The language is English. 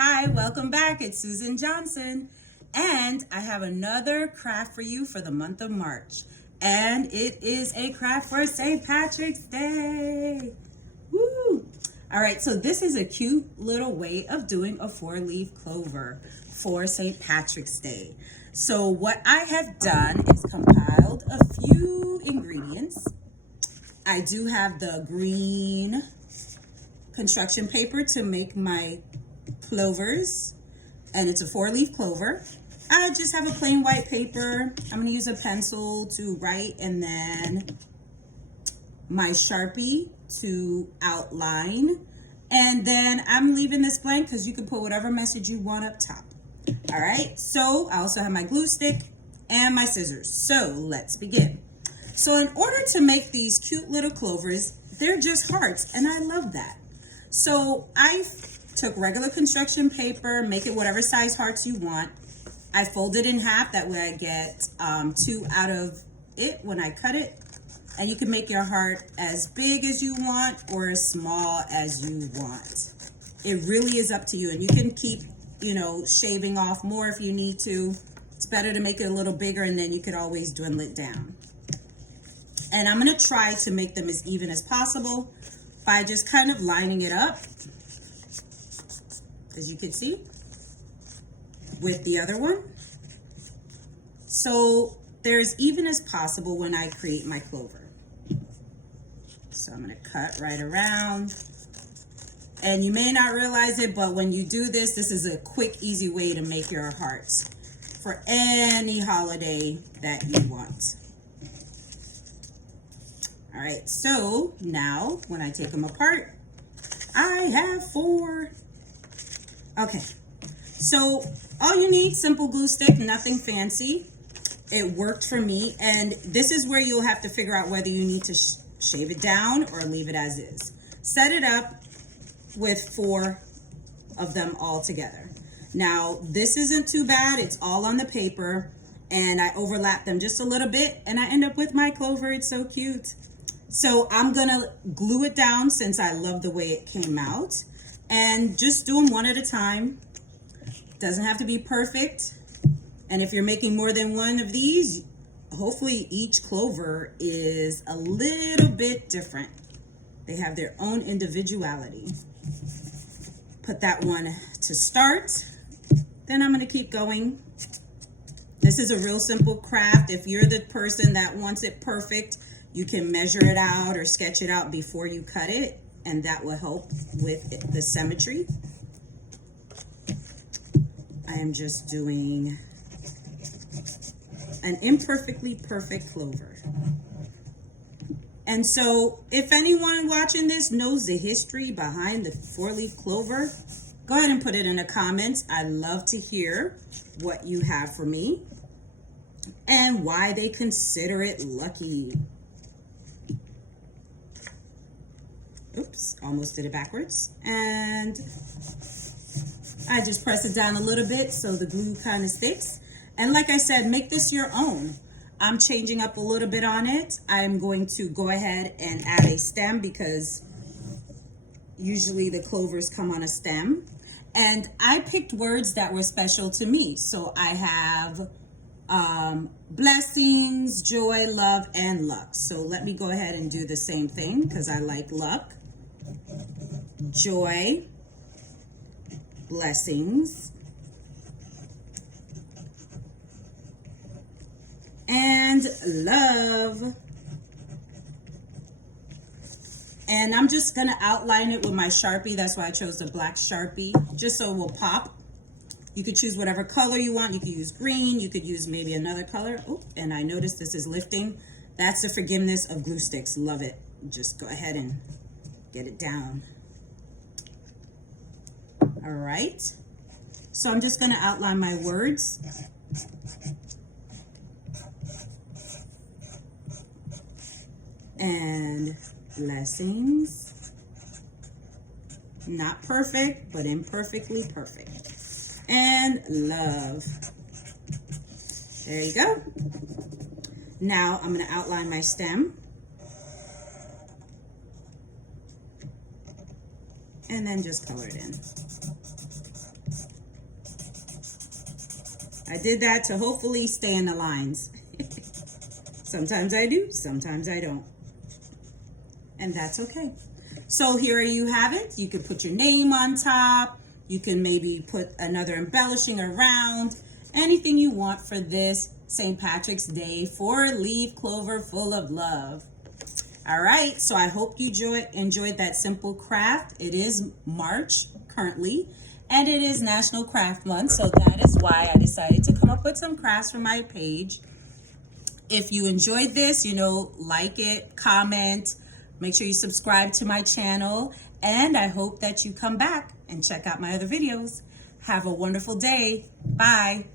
Hi, welcome back. It's Susan Johnson, and I have another craft for you for the month of March. And it is a craft for St. Patrick's Day. Woo! All right, so this is a cute little way of doing a four-leaf clover for St. Patrick's Day. So what I have done is compiled a few ingredients. I do have the green construction paper to make my clovers, and it's a four-leaf clover. I just have a plain white paper. I'm gonna use a pencil to write, and then my Sharpie to outline, and then I'm leaving this blank because you can put whatever message you want up top. All right, so I also have my glue stick and my scissors. So let's begin. So in order to make these cute little clovers, they're just hearts, and I love that. So I took regular construction paper, make it whatever size hearts you want. I fold it in half, that way I get two out of it when I cut it. And you can make your heart as big as you want or as small as you want. It really is up to you, and you can keep, shaving off more if you need to. It's better to make it a little bigger, and then you could always dwindle it down. And I'm gonna try to make them as even as possible by just kind of lining it up, as you can see, with the other one. So they're as even as possible when I create my clover. So I'm gonna cut right around. And you may not realize it, but when you do this, this is a quick, easy way to make your hearts for any holiday that you want. All right, so now when I take them apart, I have 4. Okay, so all you need, simple glue stick, nothing fancy. It worked for me, and this is where you'll have to figure out whether you need to shave it down or leave it as is. Set it up with 4 of them all together. Now, this isn't too bad. It's all on the paper, and I overlap them just a little bit, and I end up with my clover. It's so cute. So I'm gonna glue it down since I love the way it came out, and just do them one at a time. Doesn't have to be perfect. And if you're making more than one of these, hopefully each clover is a little bit different. They have their own individuality. Put that one to start. Then I'm gonna keep going. This is a real simple craft. If you're the person that wants it perfect, you can measure it out or sketch it out before you cut it, and that will help with the symmetry. I am just doing an imperfectly perfect clover. And so if anyone watching this knows the history behind the four-leaf clover, go ahead and put it in the comments. I love to hear what you have for me and why they consider it lucky. Oops, almost did it backwards. And I just press it down a little bit so the glue kind of sticks. And like I said, make this your own. I'm changing up a little bit on it. I'm going to go ahead and add a stem because usually the clovers come on a stem. And I picked words that were special to me. So I have blessings, joy, love, and luck. So let me go ahead and do the same thing because I like luck, joy, blessings, and love. And I'm just gonna outline it with my Sharpie. That's why I chose the black Sharpie, just so it will pop. You could choose whatever color you want. You could use green, you could use maybe another color. Oh, and I noticed this is lifting. That's the forgiveness of glue sticks. Love it. Just go ahead and get it down. All right. So I'm just gonna outline my words. And blessings, not perfect, but imperfectly perfect. And love. There you go. Now I'm going to outline my stem. And then just color it in. I did that to hopefully stay in the lines. Sometimes I do, sometimes I don't. And that's okay. So here you have it. You can put your name on top. You can maybe put another embellishing around. Anything you want for this St. Patrick's Day for Leaf Clover Full of Love. All right, so I hope you enjoyed that simple craft. It is March currently, and it is National Craft Month, so that is why I decided to come up with some crafts for my page. If you enjoyed this, like it, comment, make sure you subscribe to my channel, and I hope that you come back and check out my other videos. Have a wonderful day. Bye.